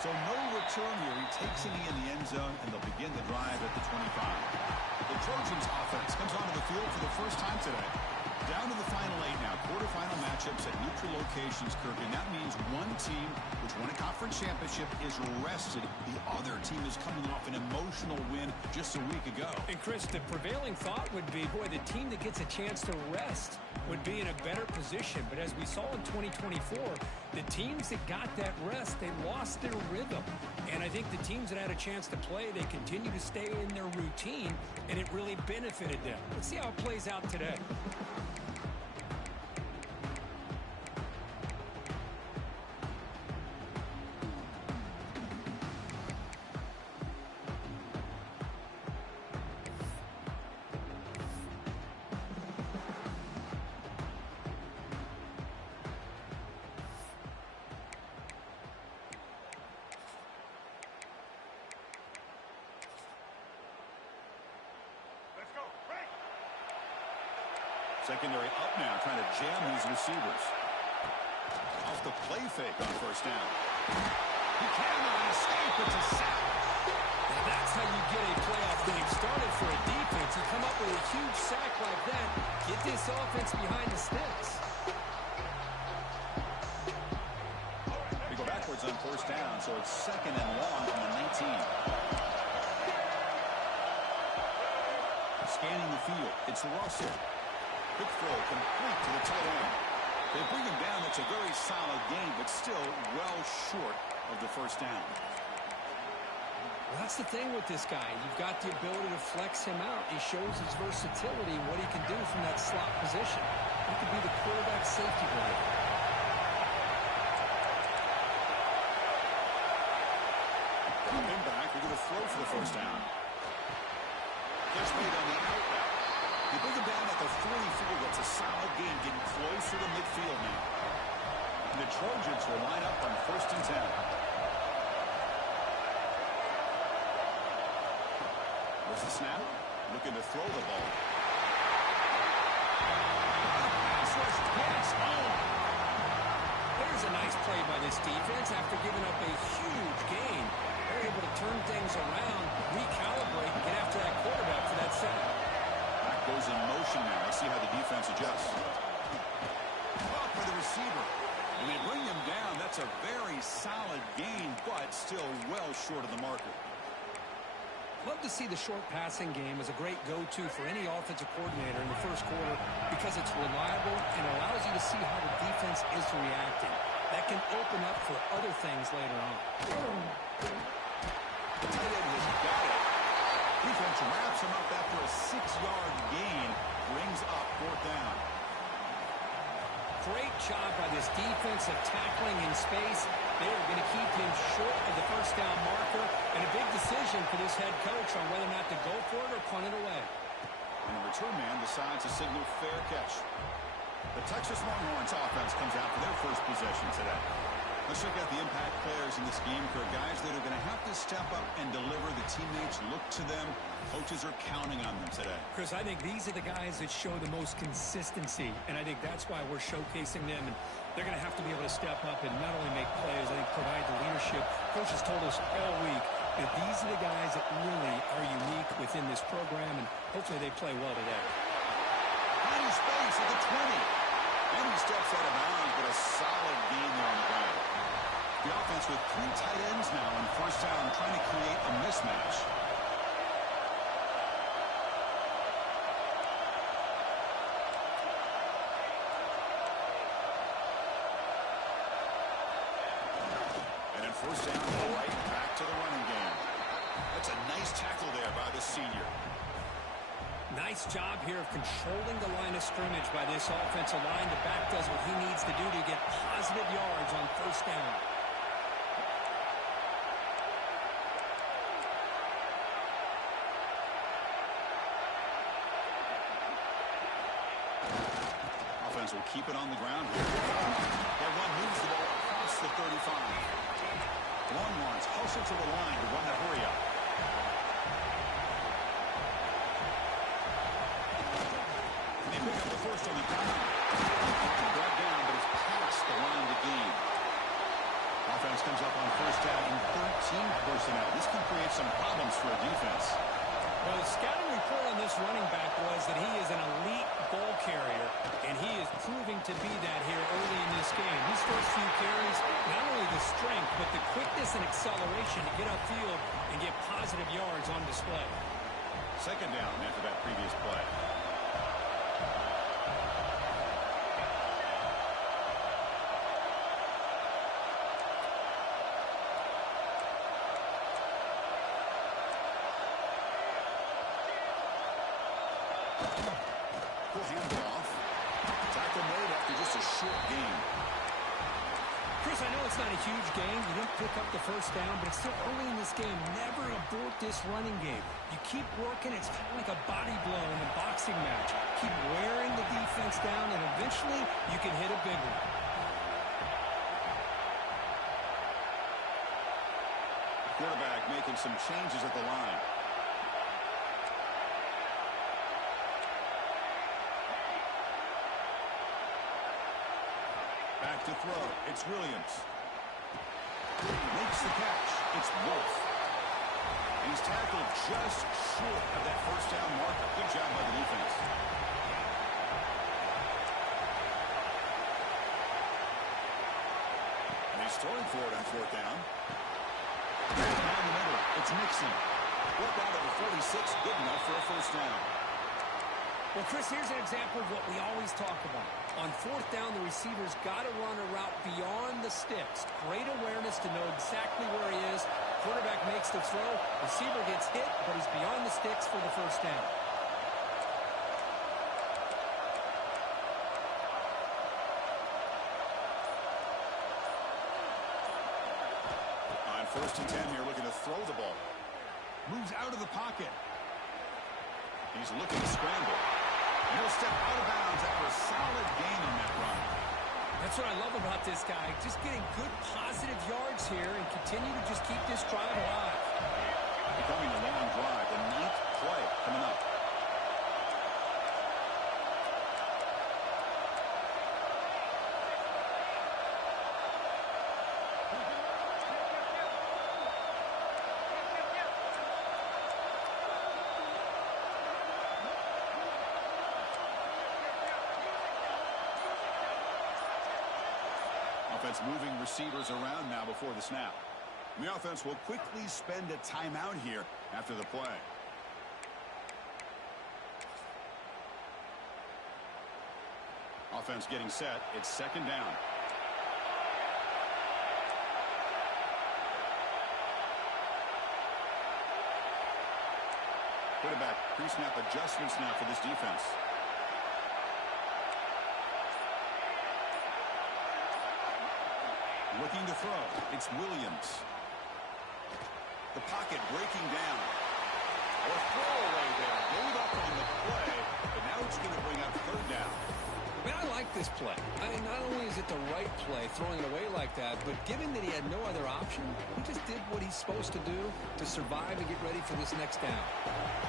So no return here. He takes it in the end zone, and they'll begin the drive at the 25. The Trojans offense comes onto the field for the first time today. Down to the final 8 now. Quarterfinal matchups at neutral locations, Kirk, and that means one team which won a conference championship is rested. The other team is coming off an emotional win just a week ago. And Chris, the prevailing thought would be, boy, the team that gets a chance to rest would be in a better position. But as we saw in 2024, the teams that got that rest, they lost their rhythm. And I think the teams that had a chance to play, they continue to stay in their routine, and it really benefited them. Let's see how it plays out today. Secondary up now, trying to jam these receivers. Off the play fake on first down. He cannot escape. It's a sack. Now that's how you get a playoff game started for a defense. You come up with a huge sack like that, get this offense behind the sticks. We go backwards on first down, so it's 2nd and long from the 19. Scanning the field, it's Russell. Quick throw complete to the tight end. They bring him down. That's a very solid game, but still well short of the first down. Well, that's the thing with this guy. You've got the ability to flex him out. He shows his versatility and what he can do from that slot position. He could be the quarterback safety blanket. Him back. We're going to throw for the first down. Catch made on the out route. You bring him down at the 44. That's a solid game, getting closer to midfield now. And the Trojans will line up on 1st and 10. There's the snap. Looking to throw the ball. Pass rush gets home. There's a nice play by this defense after giving up a huge gain. They're able to turn things around, recalibrate, and get after that quarterback for that sack. Goes in motion now. Let's see how the defense adjusts. Caught by the receiver. And they bring him down. That's a very solid gain, but still well short of the marker. Love to see the short passing game as a great go-to for any offensive coordinator in the first quarter because it's reliable and allows you to see how the defense is reacting. That can open up for other things later on. The tight end has got it. Defense wraps him up after a 6-yard gain. Brings up 4th down. Great job by this defense of tackling in space. They are going to keep him short of the first down marker. And a big decision for this head coach on whether or not to go for it or punt it away. And the return man decides to signal fair catch. The Texas Longhorns offense comes out for their first possession today. Let's check out the impact players in this game. For guys that are going to have to step up and deliver. The teammates look to them. Coaches are counting on them today. Chris, I think these are the guys that show the most consistency, and I think that's why we're showcasing them. And they're going to have to be able to step up and not only make plays, I think provide the leadership. Coach has told us all week that these are the guys that really are unique within this program, and hopefully they play well today. Tiny space at the 20. And he steps out of bounds, but a solid gain there on the ground. The offense with 3 tight ends now on first down, trying to create a mismatch. And in first down, right back to the running game. That's a nice tackle there by the senior. Nice job here of controlling the line of scrimmage by this offensive line. The back does what he needs to do to get positive yards on first down. Offense will keep it on the ground here. Everyone moves the ball across the 35. Longhorns hustle to the line to run the hurry up. Pick up the first on the ground. Brought down, but it's past the line to gain. Offense comes up on first down and downs for a defense. Well, the scouting report on this running back was that he is an elite ball carrier, and he is proving to be that here early in this game. These first few carries, not only the strength, but the quickness and acceleration to get upfield and get positive yards on display. Second down after that previous play. Full handoff. Tackle made after just a short gain. Chris, I know it's not a huge game. You didn't pick up the first down, but it's still early in this game. Never abort this running game. You keep working. It's kind of like a body blow in a boxing match. Keep wearing the defense down, and eventually you can hit a big one. Quarterback making some changes at the line. Back to throw. It's Williams. Makes the catch. It's Wolf. And he's tackled just short of that first down marker. Good job by the defense. And he's throwing for it on fourth down. Down the middle. It's Mixon. Brought down to the 46. Good enough for a first down. Well, Chris, here's an example of what we always talk about. On fourth down, the receiver's got to run a route beyond the sticks. Great awareness to know exactly where he is. Quarterback makes the throw. Receiver gets hit, but he's beyond the sticks for the first down. On 1st and 10 here, looking to throw the ball. Moves out of the pocket. He's looking to scramble. And he'll step out of bounds after a solid gain on that run. That's what I love about this guy. Just getting good positive yards here and continue to just keep this drive alive. Becoming a long drive. The 9th play coming up. Offense moving receivers around now before the snap. And the offense will quickly spend a timeout here after the play. Offense getting set. It's second down. Quarterback pre-snap adjustments now for this defense. Looking to throw. It's Williams. The pocket breaking down. A throwaway there. Gave up on the play, but now it's going to bring up third down. Man, I like this play. I mean, not only is it the right play, throwing it away like that, but given that he had no other option, he just did what he's supposed to do to survive and get ready for this next down.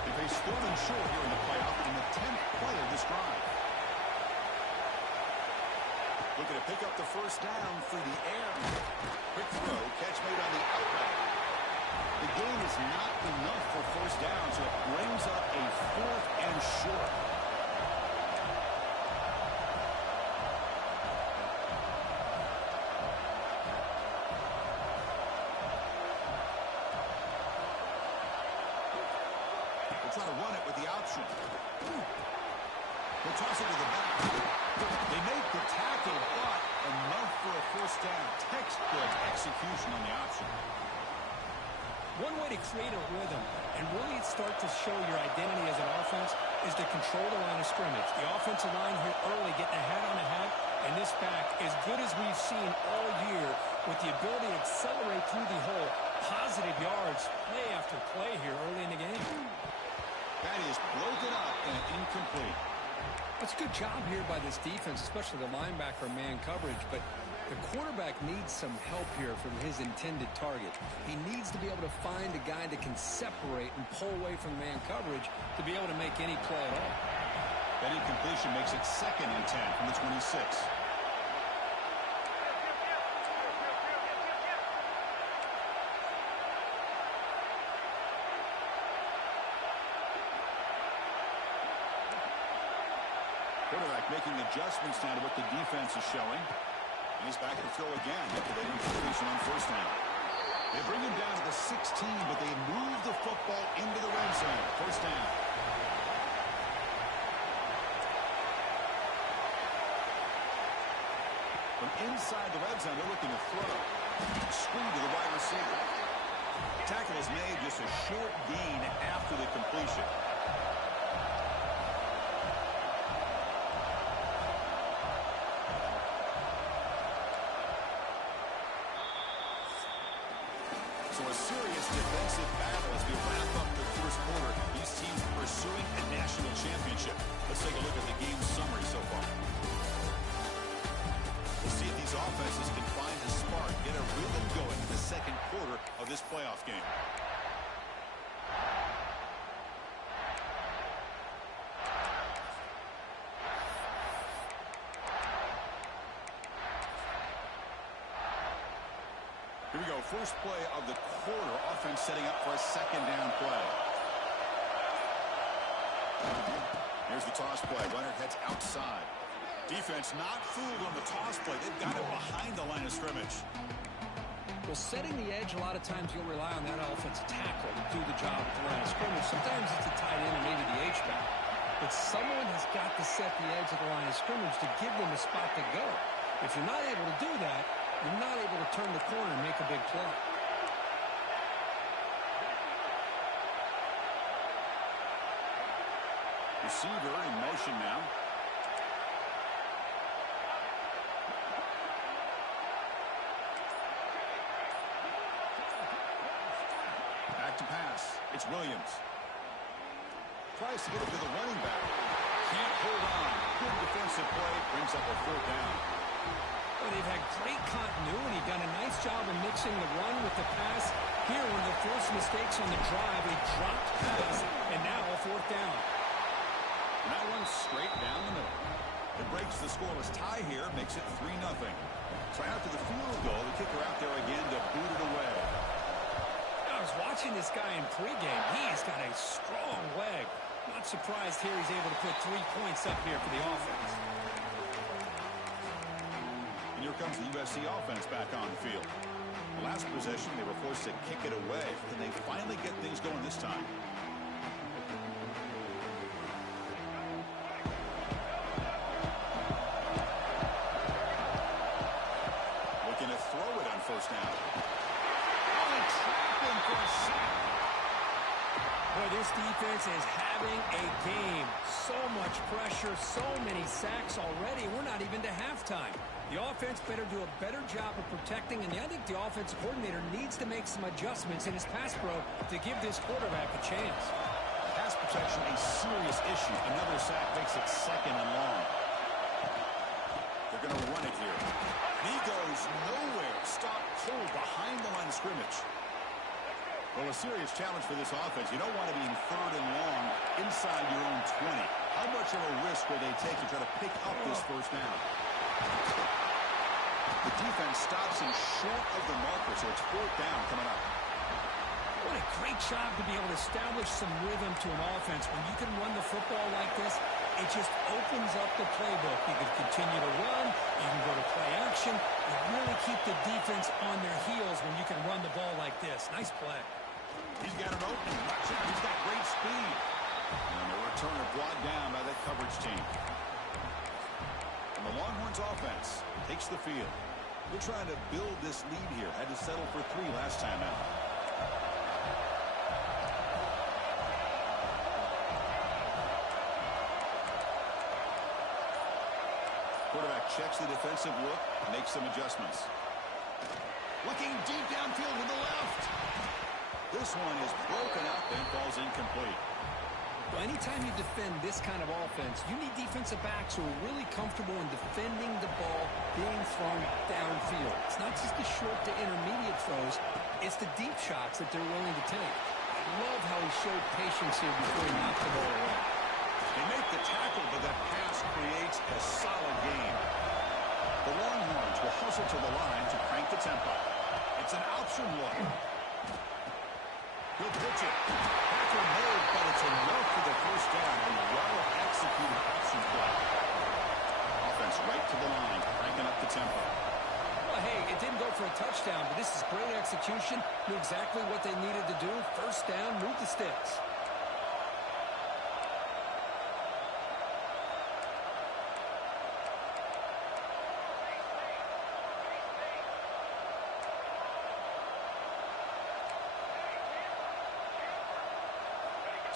If they score them short here in the playoff in the 10th play of this drive. Looking to pick up the first down through the air. Quick throw, catch made on the outlet. The gain is not enough for first down, so it brings up a 4th and short. They'll try to run it with the option. They'll toss it to the back. They make the tackle, but enough for a first down. Textbook execution on the option. One way to create a rhythm and really start to show your identity as an offense is to control the line of scrimmage. The offensive line here early getting a hat on a hat, and this back, as good as we've seen all year, with the ability to accelerate through the hole, positive yards, play after play here early in the game. That is broken up and incomplete. That's a good job here by this defense, especially the linebacker man coverage, but the quarterback needs some help here from his intended target. He needs to be able to find a guy that can separate and pull away from man coverage to be able to make any play at all. That incompletion makes it 2nd and 10 from the 26. Quarterback making adjustments now to what the defense is showing. And he's back to throw again, activating completion on first down. They bring him down to the 16, but they move the football into the red zone. First down. From inside the red zone, they're looking to throw. Screen to the wide receiver. Tackle is made, just a short gain after the completion. So a serious defensive battle as we wrap up the first quarter. These teams pursuing a national championship. Let's take a look at the game's summary so far. We'll see if these offenses can find a spark, get a rhythm going in the second quarter of this playoff game. Here we go. First play of the quarter. Offense setting up for a second down play. Here's the toss play. Runner heads outside. Defense not fooled on the toss play. They've got it behind the line of scrimmage. Well, setting the edge, a lot of times you'll rely on that offensive tackle to do the job at the line of scrimmage. Sometimes it's a tight end or maybe the H-back. But someone has got to set the edge of the line of scrimmage to give them a spot to go. If you're not able to do that, you're not able to turn the corner and make a big play. Receiver in motion now. Back to pass. It's Williams. Tries to get it to the running back. Can't hold on. Good defensive play. Brings up a fourth down. Well, they've had great continuity, done a nice job of mixing the run with the pass. Here, one of the first mistakes on the drive, a dropped pass, and now a fourth down. And that one straight down the middle. It breaks the scoreless tie here, makes it 3-0. So after the field goal, the kicker out there again to boot it away. I was watching this guy in pregame. He's got a strong leg. Not surprised here he's able to put 3 points up here for the offense. And here comes the USC offense back on the field. The last possession, they were forced to kick it away. Can they finally get things going this time? Looking to throw it on first down. Oh, trapped him for a sack. Boy, this defense is having a game. So much pressure, so many sacks already. We're not even to halftime. The offense better do a better job of protecting, and I think the offensive coordinator needs to make some adjustments in his pass pro to give this quarterback a chance. Pass protection, a serious issue. Another sack makes it second and long. They're going to run it here. He goes nowhere. Stop cold behind the line of scrimmage. Well, a serious challenge for this offense. You don't want to be in third and long inside your own 20. How much of a risk will they take to try to pick up this first down? The defense stops him short of the marker, so it's fourth down coming up. What a great job to be able to establish some rhythm to an offense. When you can run the football like this, it just opens up the playbook. You can continue to run, you can go to play action, and really keep the defense on their heels when you can run the ball like this. Nice play. He's got an opening. Watch out. He's got great speed. And the returner brought down by that coverage team. And the Longhorns offense takes the field. They're trying to build this lead here. Had to settle for 3 last time out. Quarterback checks the defensive look, makes some adjustments. Looking deep downfield to the left. This one is broken up and falls incomplete. Well, anytime you defend this kind of offense, you need defensive backs who are really comfortable in defending the ball being thrown downfield. It's not just the short to intermediate throws, it's the deep shots that they're willing to take. I love how he showed patience here before he knocked the ball away. They make the tackle, but that pass creates a solid gain. The Longhorns will hustle to the line to crank the tempo. It's an option look. He'll pitch it. Tackle made, but it's enough for the first down. A well-executed option play. touchdown, but this is great execution. Knew exactly what they needed to do. First down, move the sticks.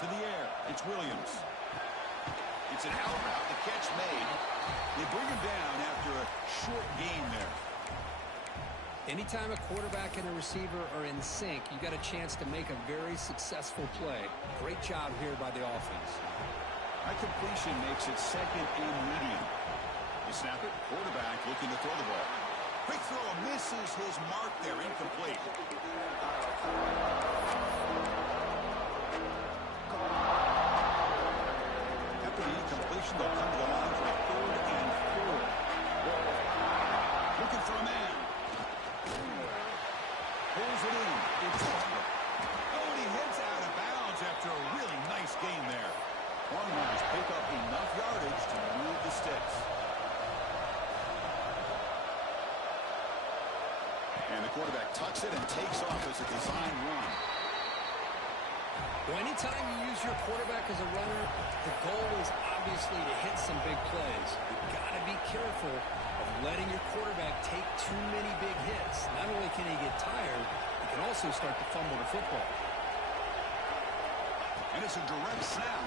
To the air, it's Williams. It's an out route, the catch made. They bring him down after a short gain there. Anytime a quarterback and a receiver are in sync, you got a chance to make a very successful play. Great job here by the offense. That completion makes it second and medium. They snap it, quarterback looking to throw the ball. Quick throw, misses his mark there, incomplete. After the incompletion, they'll come to the line for a 3rd and 4. Looking for a man. Pulls it in. It's Butler. Oh, and he heads out of bounds after a really nice gain there. Horners pick up enough yardage to move the sticks. And the quarterback tucks it and takes off as a design run. Well, anytime you use your quarterback as a runner, the goal is obviously to hit some big plays. You've got to be careful of letting your quarterback take too many big hits. Not only can he get tired, he can also start to fumble the football. And it's a direct snap.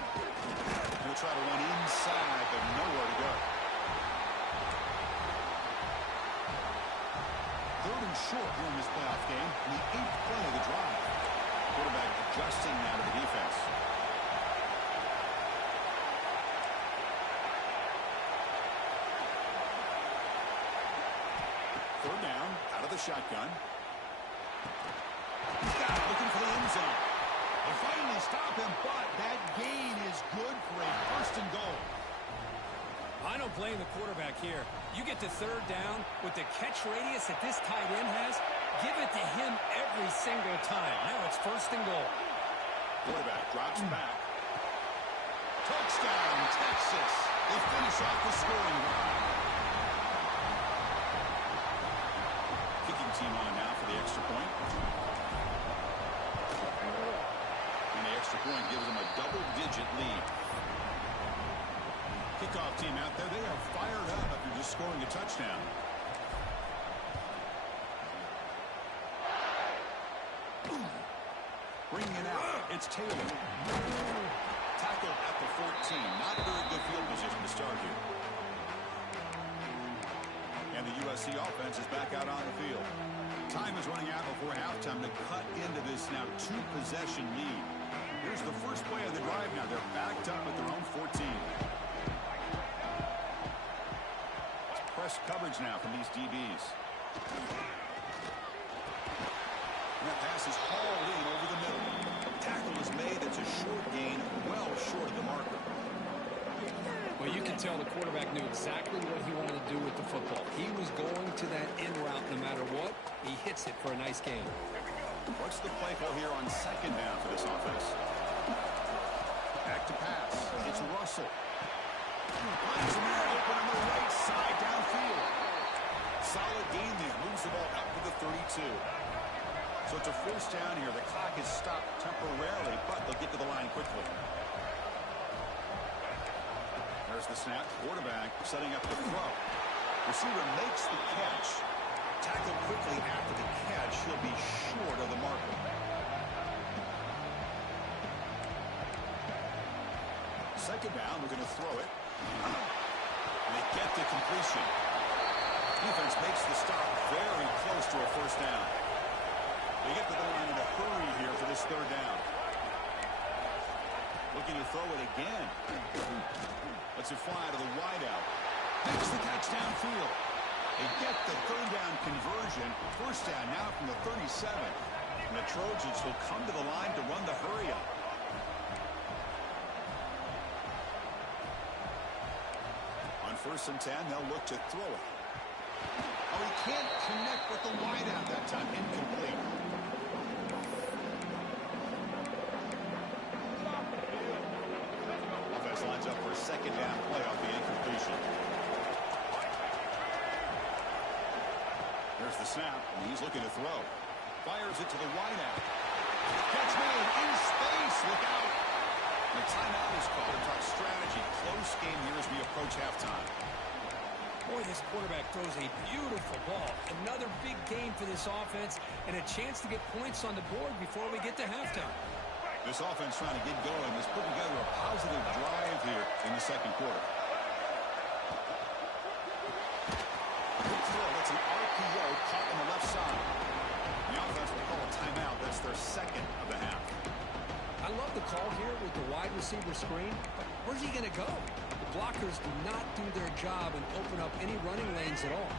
He'll try to run inside, but nowhere to go. 3rd and short here in this playoff game, and the 8th play of the drive. Quarterback adjusting now to the defense. Third down, out of the shotgun. He's got it, looking for the end zone. They finally stop him, but that gain is good for a 1st and goal. I don't blame the quarterback here. You get to 3rd down with the catch radius that this tight end has, give it to him every single time. Now it's 1st and goal. Quarterback drops back. Touchdown, Texas. They finish off the scoring drive. Kicking team on now for the extra point. And the extra point gives them a double-digit lead. Kickoff team out there, they are fired up after just scoring a touchdown. Bringing it out, it's Taylor. Tackled at the 14. Not a very good field position to start here. And the USC offense is back out on the field. Time is running out before halftime to cut into this now 2-possession lead. Here's the first play of the drive now. They're backed up at their own 14. Press coverage now from these DBs. And that pass is hauled in over the middle. Tackle is made. That's a short gain, well short of the marker. Well, you can tell the quarterback knew exactly what he wanted to do with the football. He was going to that in route no matter what. He hits it for a nice gain. What's the play call here on 2nd down for this offense? Back to pass. It's Russell. Finds a man open on the right side downfield. Solid gain there. Moves the ball up to the 32. So it's a 1st down here. The clock is stopped temporarily, but they'll get to the line quickly. There's the snap. Quarterback setting up the throw. Receiver makes the catch. Tackled quickly after the catch. He'll be short of the marker. Second down, we're going to throw it. And they get the completion. Defense makes the stop very close to a 1st down. They get to the line in a hurry here for this 3rd down. Looking to throw it again. Lets it fly to the wideout. Makes the catch downfield. They get the 3rd down conversion. 1st down now from the 37. And the Trojans will come to the line to run the hurry up. On 1st and 10, they'll look to throw it. Oh, he can't connect with the wideout that time. Incomplete. Offense lines up for a 2nd down play off the incompletion. There's the snap, and he's looking to throw. Fires it to the wide out. Catch made in space. Look out. And a timeout is called to talk strategy. Close game here as we approach halftime. Boy, this quarterback throws a beautiful ball. Another big game for this offense and a chance to get points on the board before we get to halftime. This offense trying to get going is putting together a positive drive here in the second quarter. Good throw. That's an RPO caught on the left side. The offense will call a timeout. That's their second of the half. I love the call here with the wide receiver screen, but where's he going to go? The blockers do not do their job and open up any running lanes at all.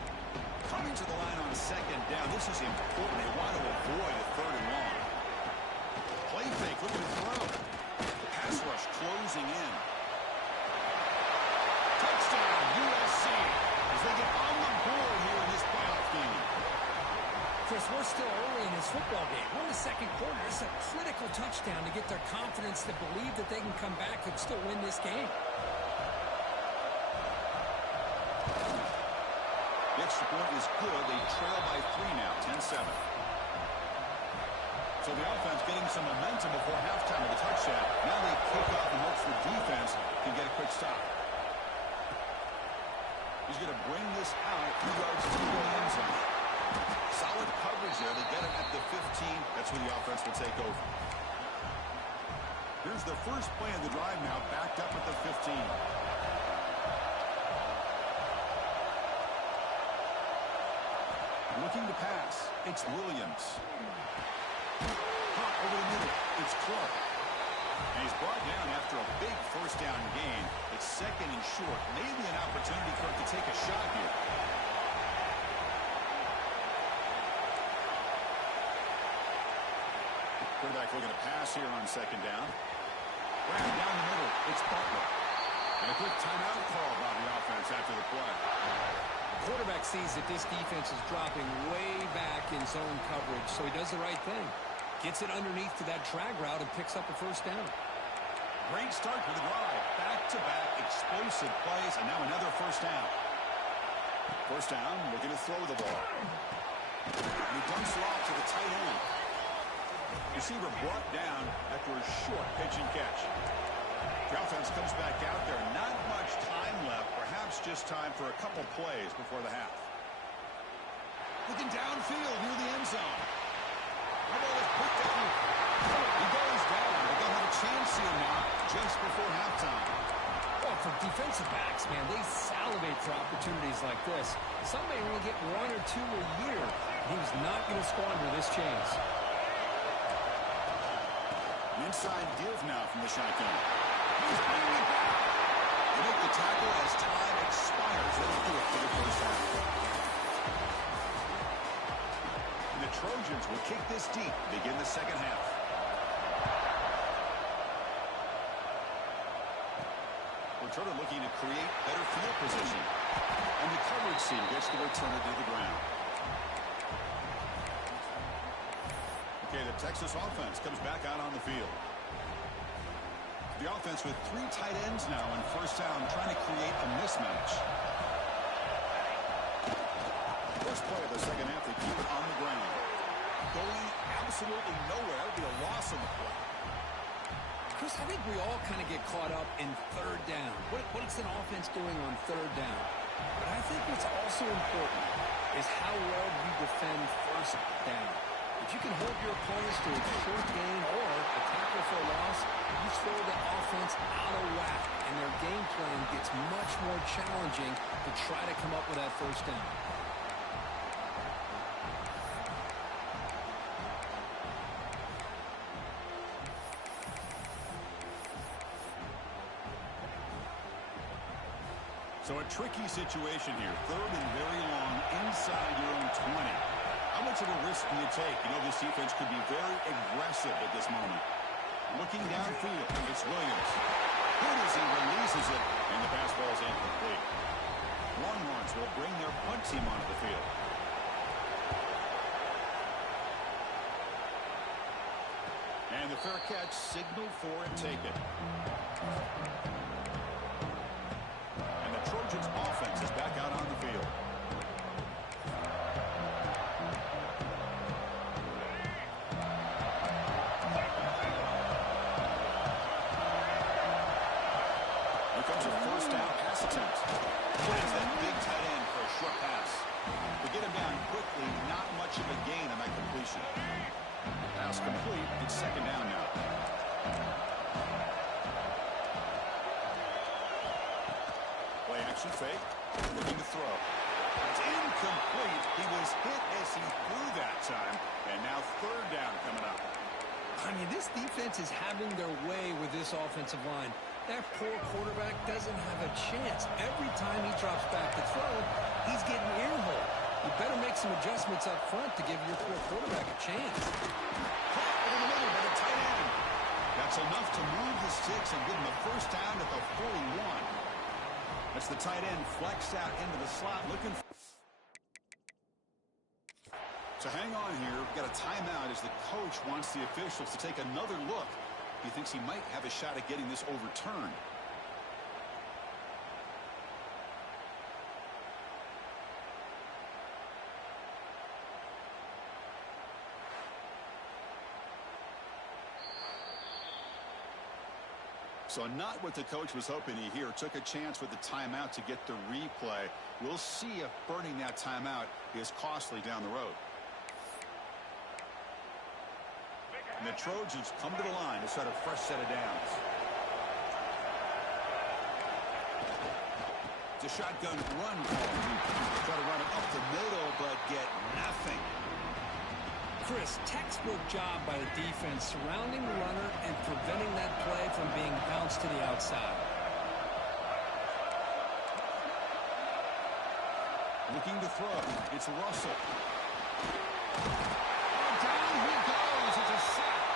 Coming to the line on second down. This is important. They want to avoid a third and long. Play fake, looking to throw. Pass rush closing in. Touchdown, USC, as they get on the board here in this playoff game. Chris, we're still early in this football game. We're in the second quarter. It's a critical touchdown to get their confidence to believe that they can come back and still win this game. The extra point is good. They trail by 3 now, 10-7. So the offense getting some momentum before halftime with a touchdown. Now they kick off and hopes the defense can get a quick stop. He's going to bring this out 2 yards to the end zone. Solid coverage there. They get it at the 15. That's where the offense will take over. Here's the first play of the drive now, backed up at the 15. Looking to pass. It's Williams. Hot over the middle. It's Clark. And he's brought down after a big first down gain. It's second and short. Maybe an opportunity for him to take a shot here. Quarterback looking to pass here on second down. Right down the middle. It's Butler. And a quick timeout call by the offense after the play. Quarterback sees that this defense is dropping way back in zone coverage, so he does the right thing. Gets it underneath to that drag route and picks up a first down. Great start for the drive. Back-to-back explosive plays, and now another first down. First down, looking to throw the ball. And he dumps it off to the tight end. Receiver brought down after a short pitch and catch. The offense comes back out there. Not much time left. Perhaps just time for a couple plays before the half. Looking downfield near the end zone. The ball is picked up. He goes down. But they'll have a chance here now just before halftime. Well, for defensive backs, man, they salivate for opportunities like this. Some may only get 1 or 2 a year. He was not going to squander this chance. Inside deals now from the shotgun. He's bringing it back. They make the tackle as time expires. They'll do it for the first half. And the Trojans will kick this deep, begin the second half. Returner looking to create better field position. And the coverage team gets the returner to the ground. Okay, the Texas offense comes back out on the field. The offense with 3 tight ends now on first down, trying to create a mismatch. First play of the second half, they keep it on the ground. Going absolutely nowhere. That would be a loss on the play. Chris, I think we all kind of get caught up in third down. What's an offense doing on third down? But I think what's also important is how well you defend first down. If you can hold your opponents to a short gain or a tackle for a loss, you throw the offense out of whack, and their game plan gets much more challenging to try to come up with that first down. So a tricky situation here. Third and very long inside your own 20. How much of a risk do you take? You know, this defense could be very aggressive at this moment. Looking downfield, it's Williams. Good as he releases it, and the pass ball is incomplete. Longhorns will bring their punt team onto the field. And the fair catch signaled for and taken. And the Trojans offense is back out on the field. complete. It's second down now. Play action fake. Looking to throw. It's incomplete. He was hit as he threw that time. And now third down coming up. I mean, this defense is having their way with this offensive line. That poor quarterback doesn't have a chance. Every time he drops back to throw, he's getting earholed. You better make some adjustments up front to give your poor quarterback a chance. Caught over the middle by the tight end. That's enough to move the sticks and give him a first down at the 41. That's the tight end flexed out into the slot looking for... So hang on here. We've got a timeout as the coach wants the officials to take another look. He thinks he might have a shot at getting this overturned. So not what the coach was hoping to hear. Took a chance with the timeout to get the replay. We'll see if burning that timeout is costly down the road. And the Trojans come to the line to set a fresh set of downs. It's a shotgun run call. Try to run it up the middle, but get nothing. Chris, textbook job by the defense surrounding the runner and preventing that play from being bounced to the outside. Looking to throw. It's Russell. Down he goes. It's a sack.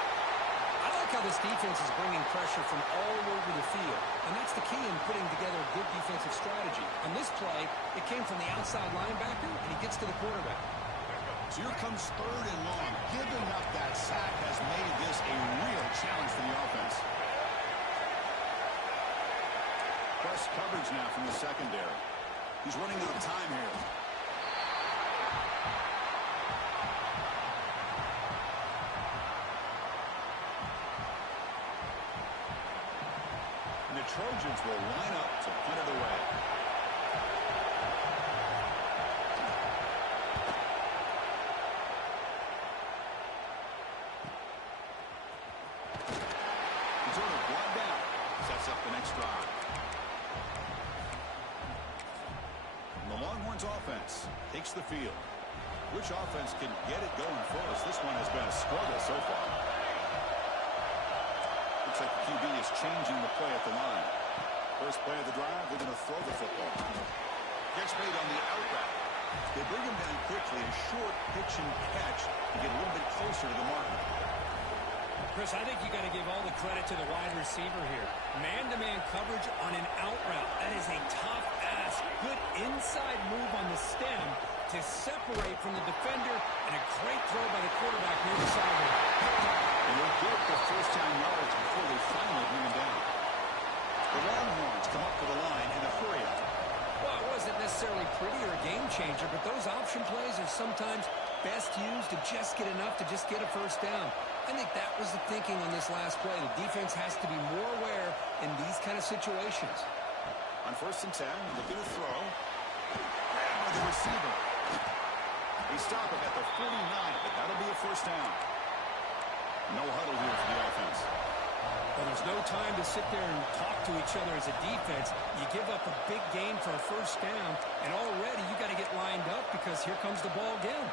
I like how this defense is bringing pressure from all over the field, and that's the key in putting together a good defensive strategy. On this play, it came from the outside linebacker, and he gets to the quarterback. So here comes third and long. Giving up that sack has made this a real challenge for the offense. Press coverage now from the secondary. He's running out of time here. And the Trojans will line up to punt it away. Sets up the next drive. And the Longhorns offense takes the field. Which offense can get it going first? This one has been a struggle so far. Looks like the QB is changing the play at the line. First play of the drive, they're going to throw the football. Gets made on the out route. They bring him down quickly, a short pitch and catch to get a little bit closer to the marker. Chris, I think you got to give all the credit to the wide receiver here. Man-to-man coverage on an out route. That is a tough ask. Good inside move on the stem to separate from the defender, and a great throw by the quarterback near the sideline. And they'll get the first down yards before they finally bring him down. The Longhorns come up to the line in a hurry-up. Well, it wasn't necessarily pretty or a game changer, but those option plays are sometimes best used to just get enough to just get a first down. I think that was the thinking on this last play. The defense has to be more aware in these kind of situations. On 1st and 10, looking to throw. Grab by the receiver. They stop it at the 49, but that'll be a first down. No huddle here for the offense. Well, there's no time to sit there and talk to each other as a defense. You give up a big gain for a first down, and already you got to get lined up because here comes the ball again.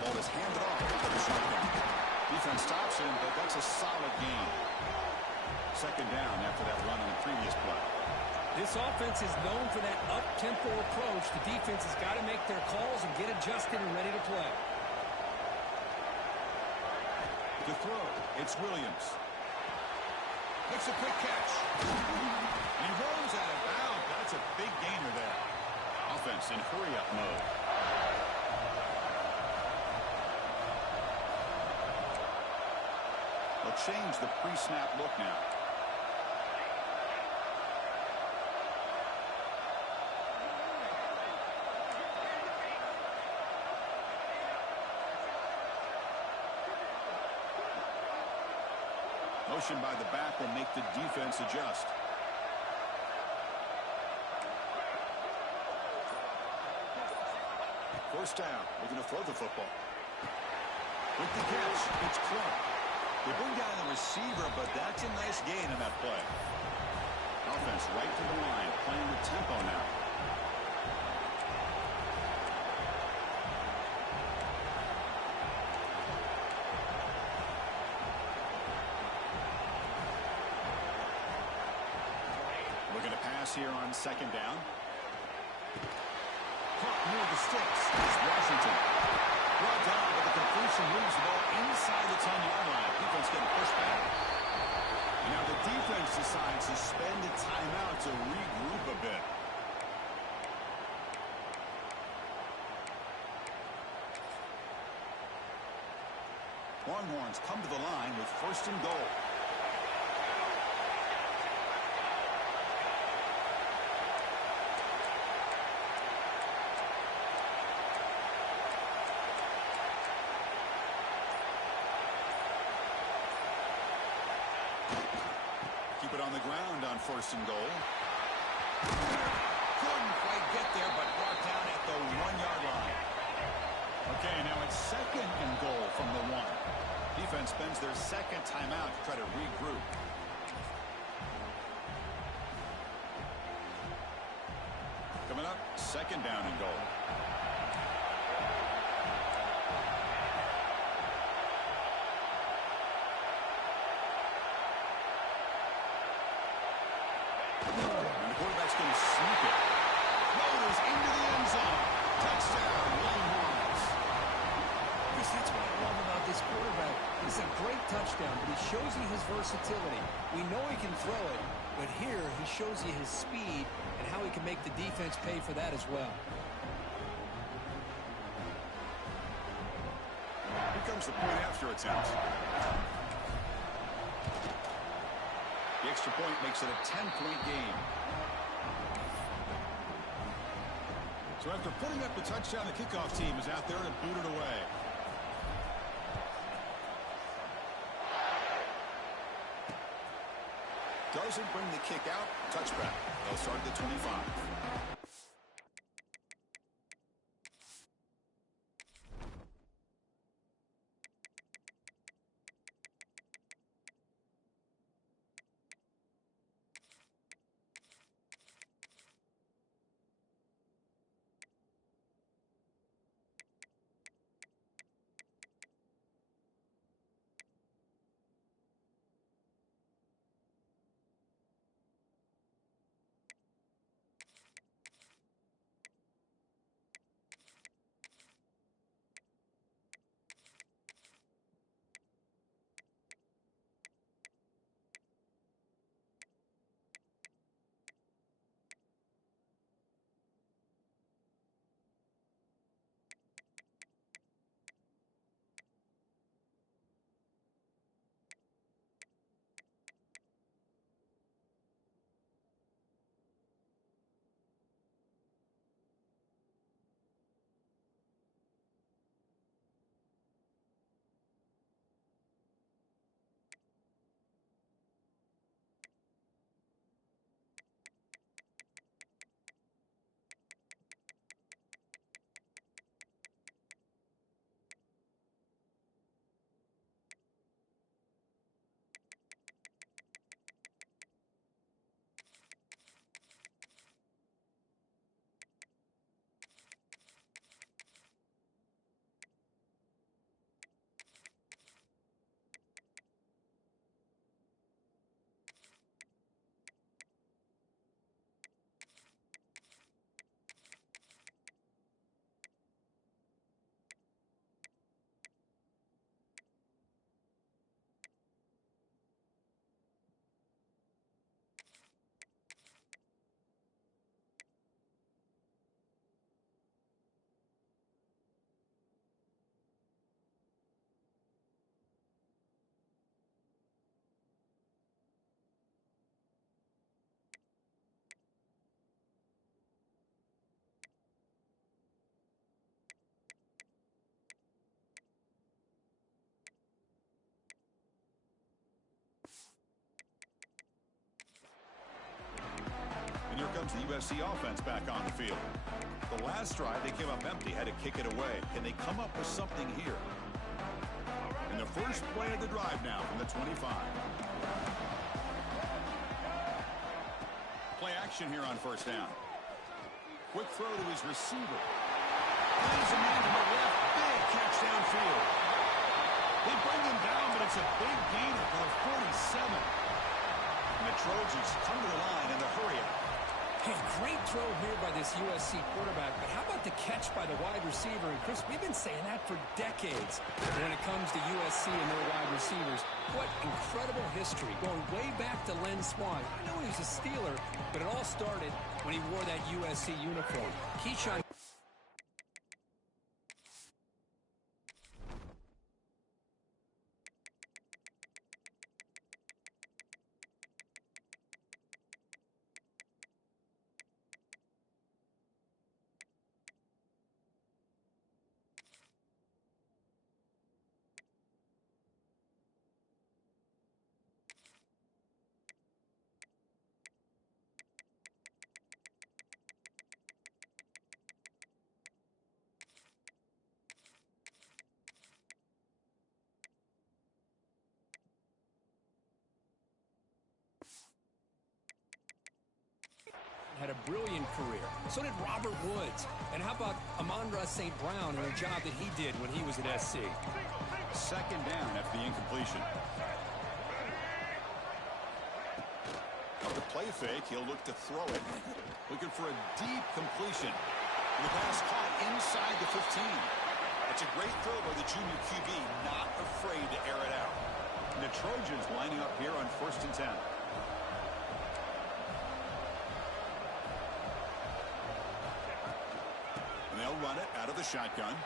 Ball is handed off. Defense stops him, but that's a solid gain. Second down after that run on the previous play. This offense is known for that up-tempo approach. The defense has got to make their calls and get adjusted and ready to play. To throw, it's Williams. Makes a quick catch. And he rolls out of bounds. That's a big gainer there. Offense in hurry-up mode. They'll change the pre-snap look now. Motion by the back will make the defense adjust. First down, looking to throw the football. With the catch, it's Clark. They bring down the receiver, but that's a nice gain in that play. Offense right to the line, playing with tempo now. Looking to pass here on second down. Caught near the sticks is Washington. Brought down, but the completion moves the ball inside the 10-yard line. Defense getting pushed back. And now the defense decides to spend a timeout to regroup a bit. Longhorns come to the line with first and goal. Keep it on the ground on first and goal. Couldn't quite get there, but brought down at the 1-yard line. Okay, now it's second and goal from the 1. Defense spends their second timeout to try to regroup. Coming up, second down and goal. And the quarterback's going to sneak it. Throws into the end zone. Touchdown, Longhorns. That's what I love about this quarterback. It's a great touchdown, but he shows you his versatility. We know he can throw it, but here he shows you his speed and how he can make the defense pay for that as well. Here comes the point after attempt. The extra point makes it a 10-point game. So after putting up the touchdown, the kickoff team is out there to boot it away. Doesn't bring the kick out. Touchback. They'll start at the 25. comes the USC offense back on the field. The last drive, they came up empty, had to kick it away. Can they come up with something here? In the first play of the drive now from the 25. Play action here on first down. Quick throw to his receiver. Finds a man to the left. Big catch downfield. They bring him down, but it's a big gainer for the 47. And the Trojans come to the line in the hurry up. Hey, great throw here by this USC quarterback, but how about the catch by the wide receiver? And Chris, we've been saying that for decades when it comes to USC and their wide receivers. What incredible history, going way back to Len Swan. I know he was a Steeler, but it all started when he wore that USC uniform. Keyshawn had a brilliant career. So did Robert Woods. And how about Amon-Ra St. Brown and the job that he did when he was at SC? Second down after the incompletion. Of the play fake, he'll look to throw it. Looking for a deep completion. And the pass caught inside the 15. That's a great throw by the junior QB, not afraid to air it out. And the Trojans lining up here on 1st and 10. They'll run it out of the shotgun.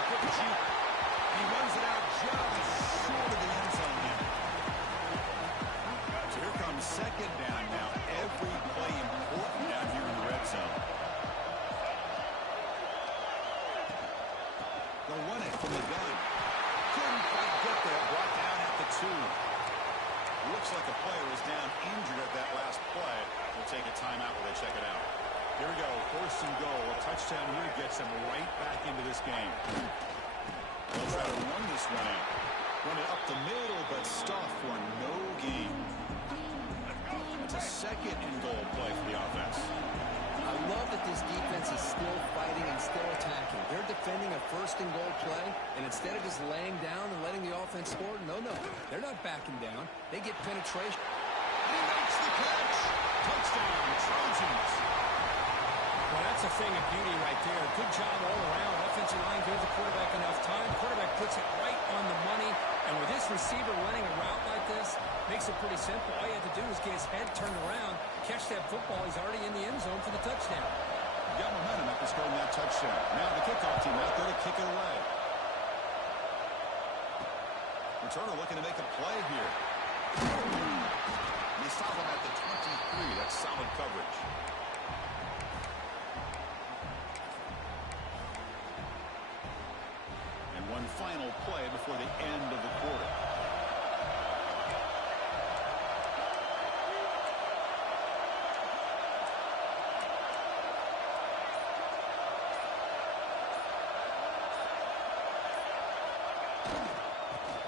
He runs it out just short of the end zone now. So here comes second down now. Every play important down here in the red zone. They'll run it from the gun. Couldn't quite get there. Brought down at the 2. Looks like a player is down injured at that last play. We'll take a timeout while they check it out. Here we go, 1st and goal. A touchdown here gets them right back into this game. They'll try to run this one in. Run it up the middle, but stuff for no gain. It's a 2nd and goal play for the offense. I love that this defense is still fighting and still attacking. They're defending a 1st and goal play, and instead of just laying down and letting the offense score, no. They're not backing down. They get penetration. He makes the catch. Touchdown, Trojans. Well, that's a thing of beauty right there. Good job all around. Offensive line gives the quarterback enough time. Quarterback puts it right on the money. And with this receiver running a route like this, makes it pretty simple. All you have to do is get his head turned around, catch that football. He's already in the end zone for the touchdown. Got momentum after scoring that touchdown. Now the kickoff team out there to kick it away. Returner looking to make a play here. They stop him at the 23. That's solid coverage. One final play before the end of the quarter.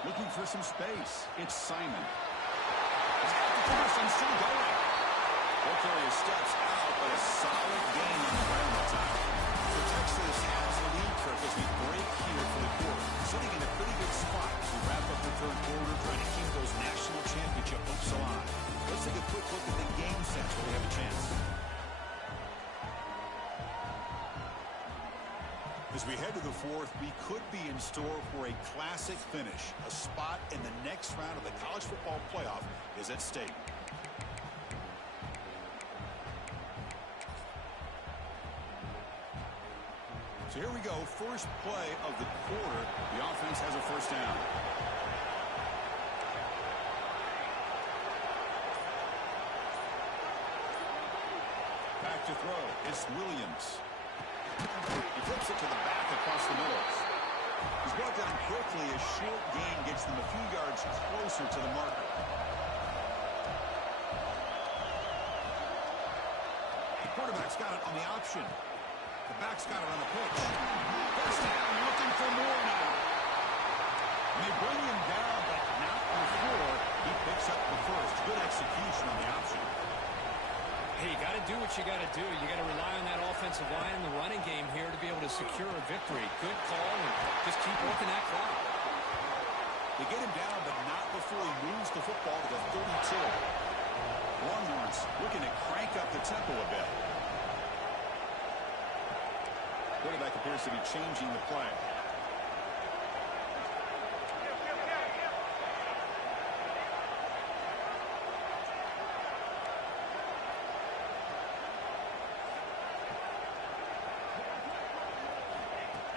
Looking for some space. It's Simon. He's got the finish and still going. He'll carry his steps out, but a solid gain on the ground that time. So Texas has the lead, Kirk, as we break here for the quarter. Sitting in a pretty good spot as we wrap up the 3rd quarter, trying to keep those national championship hopes alive. Let's take a quick look at the game sets where we have a chance. As we head to the 4th, we could be in store for a classic finish. A spot in the next round of the college football playoff is at stake. So here we go, first play of the quarter. The offense has a 1st down. Back to throw. It's Williams. He flips it to the back across the middle. He's brought down quickly. A short gain gets them a few yards closer to the marker. quarterback's got it on the option. The back's got it on the pitch. First down, looking for more now. And they bring him down, but not before he picks up the first. Good execution on the option. Hey, you got to do what you got to do. You got to rely on that offensive line in the running game here to be able to secure a victory. Good call, and just keep working that clock. They get him down, but not before he moves the football to the 32. Longhorns looking to crank up the tempo a bit. Quarterback appears to be changing the play.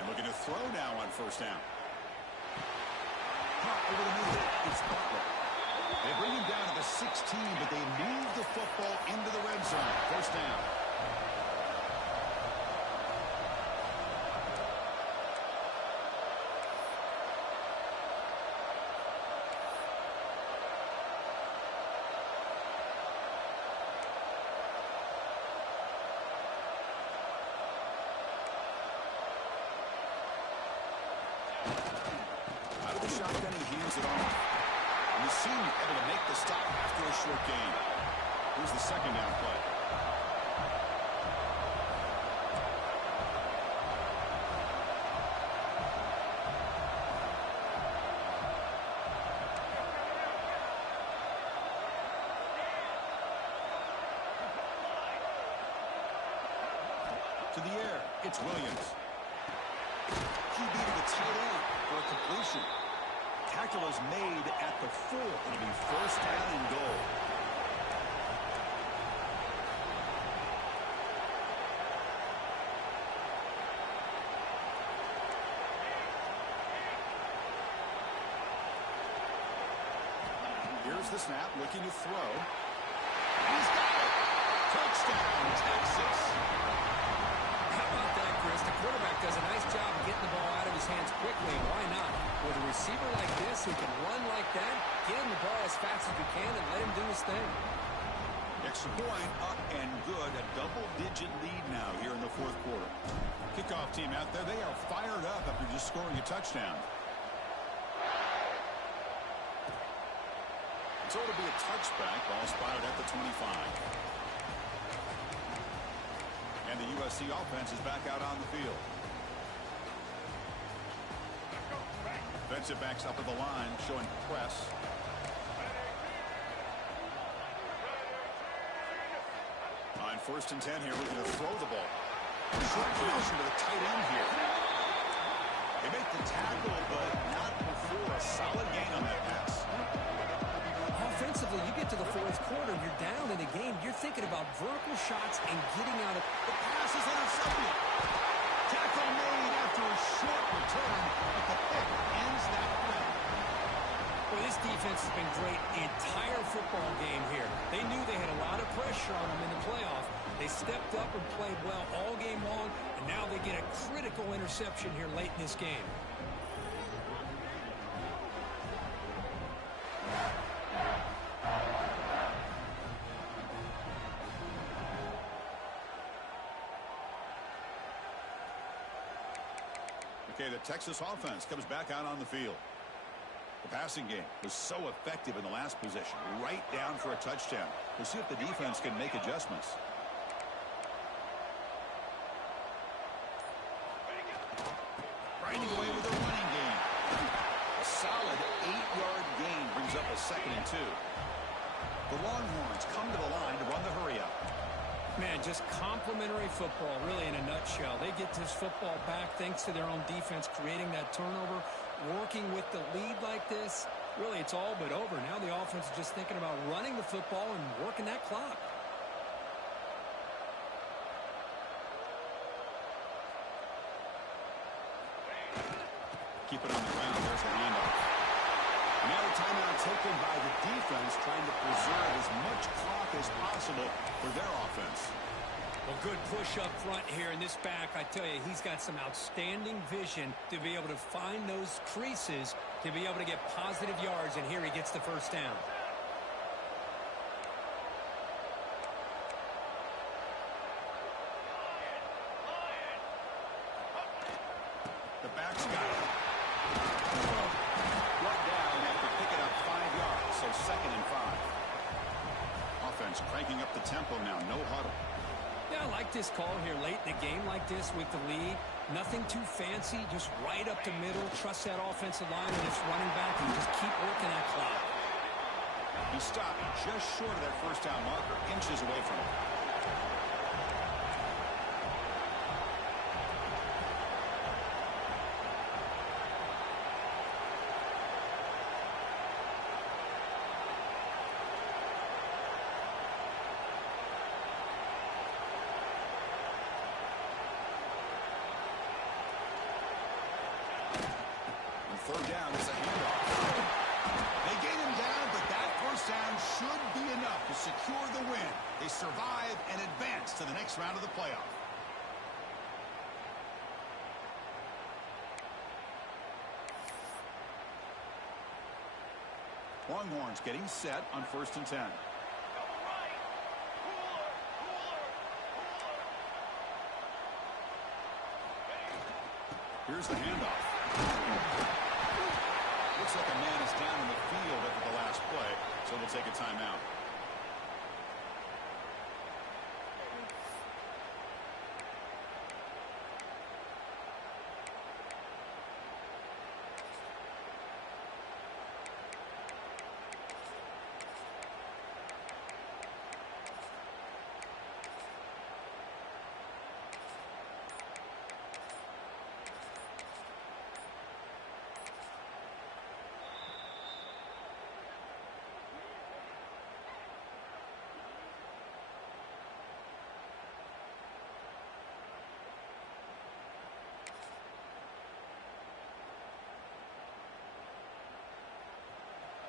Looking to throw now on first down. Caught over the middle. It's Butler. They bring him down to the 16, but they move the football into the red zone. First down. Shotgun, he hands it off. And the senior able to make the stop after a short gain. Here's the second down play. To the air, it's Williams. QB to the tight end for a completion. Tackle is made at the 4. It'll be first down and goal. Here's the snap, looking to throw. He's got it. Touchdown, Texas. How about that, Chris? The quarterback does a nice job of getting the ball out of his hands quickly, and why not? With a receiver like this who can run like that, get him the ball as fast as you can and let him do his thing. Extra point up and good. A double-digit lead now here in the fourth quarter. Kickoff team out there, they are fired up after just scoring a touchdown. So it'll be a touchback. Ball spotted at the 25. And the USC offense is back out on the field. Defensive backs up at the line, showing press. On first and 10 here, looking to throw the ball. Short connection to the tight end here. They make the tackle, but not before a solid gain on that pass. Offensively, you get to the fourth quarter, you're down in a game, you're thinking about vertical shots and getting out of... The pass is intercepted. Tackle made after a short return, but the pick ends that play. Well, this defense has been great the entire football game here. They knew they had a lot of pressure on them in the playoff. They stepped up and played well all game long, and now they get a critical interception here late in this game. Okay, the Texas offense comes back out on the field. The passing game was so effective in the last possession, right down for a touchdown. We'll see if the defense can make adjustments. Grinding away with a running game. A solid 8-yard gain brings up a 2nd and 2. The Longhorns come to the line to run the hurry-up. Man, just complimentary football, really, in a nutshell. They get this football back thanks to their own defense, creating that turnover, working with the lead like this. Really, it's all but over. Now the offense is just thinking about running the football and working that clock. Keep it on the ground. There's the handoff. Now a timeout taken by the defense, trying to preserve as much clock as possible for their offense. Well, good push up front here in this back. I tell you, he's got some outstanding vision to be able to find those creases, to be able to get positive yards, and here he gets the first down. Clark's got it. Brought down after picking up 5 yards, so 2nd and 5. Offense cranking up the tempo now, no huddle. Yeah, I like this call here late in the game like this with the lead. Nothing too fancy, just right up the middle. Trust that offensive line and its running back and just keep working that clock. He stopped just short of that first down marker, inches away from it. Third down is a handoff. They gain him down, but that first down should be enough to secure the win. They survive and advance to the next round of the playoff. Longhorns getting set on 1st and 10. Here's the handoff. Looks like a man is down in the field after the last play, so we'll take a timeout.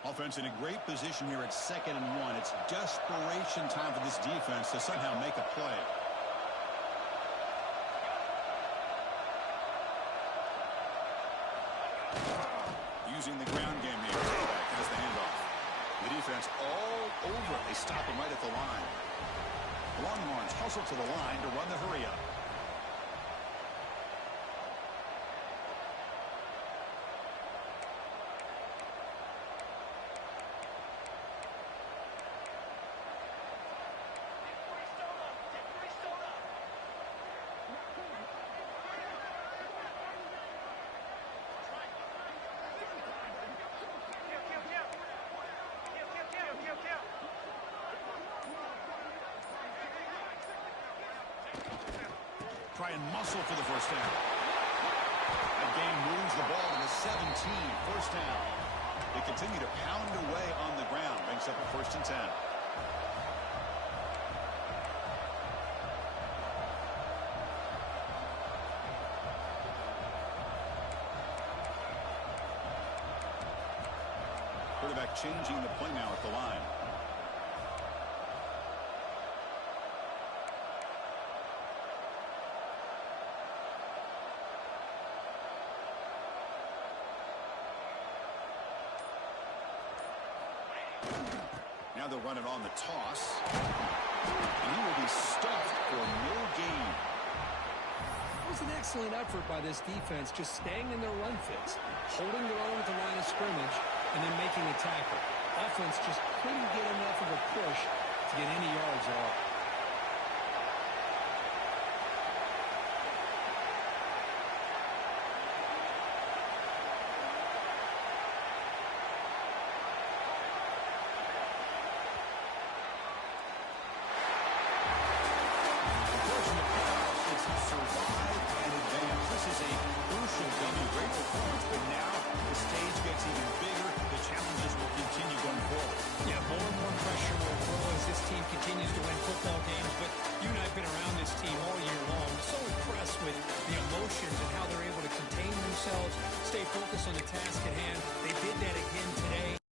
Offense in a great position here at 2nd and 1. It's desperation time for this defense to somehow make a play. Using the ground game here. Taylor has the handoff. The defense all over. They stop him right at the line. Longhorns hustle to the line to run the hurry up. Try and muscle for the first down. That game moves the ball to the 17. First down. They continue to pound away on the ground. Brings up a 1st and 10. Quarterback changing the play now at the line. Now they'll run it on the toss. And he will be stuffed for no gain. It was an excellent effort by this defense, just staying in their run fits, holding their own at the line of scrimmage, and then making a tackle. Offense just couldn't get enough of a push to get any yards at all. Continues to win football games, but you and I have been around this team all year long. So impressed with the emotions and how they're able to contain themselves, stay focused on the task at hand. They did that again today.